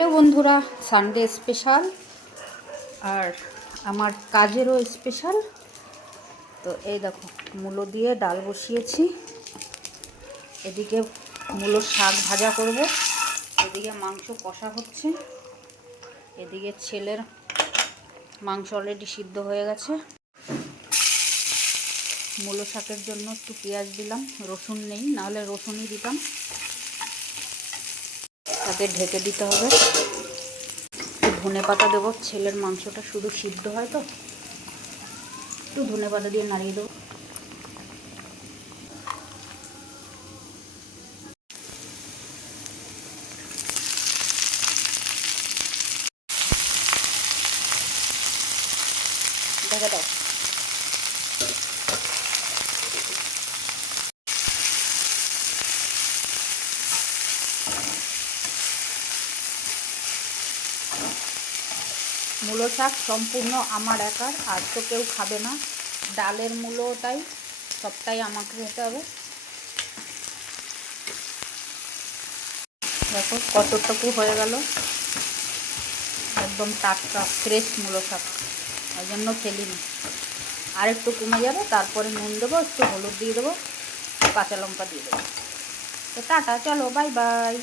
Hello বন্ধুরা, Sunday special আর আমার কাজেরও special. তো এই দেখো, মূলো দিয়ে ডাল বসিয়েছি। এদিকে মূলোর শাক ভাজা করব, এদিকে মাংস কষা হচ্ছে, এদিকে ছেলের মাংস অলরেডি সিদ্ধ হয়ে গেছে। মূলো শাকের জন্য একটু পেঁয়াজ দিলাম, রসুন নেই, নাহলে রসুনই দিতাম। তাতে ঢেকে দিতে হবে। ধনে পাতা দেবো, ছেলের মাংসটা শুধু সিদ্ধ হয় তো, একটু ধনে পাতা দিয়ে নাড়িয়ে দেবো। ঢেকে দাও। মূলো শাক সম্পূর্ণ আমার একার, আর তো কেউ খাবে না। ডালের মূলোটাই সবটাই আমাকে খেতে হবে। দেখো কতটুকু হয়ে গেল, একদম টাটকা ফ্রেশ মূলো শাক, ওই জন্য ফেলিনি। আর একটু কমে যাবে, তারপরে নুন দেবো, একটু হলুদ দিয়ে দেবো, কাঁচা লঙ্কা দিয়ে দেবো। তো টাটা, চলো, বাই বাই।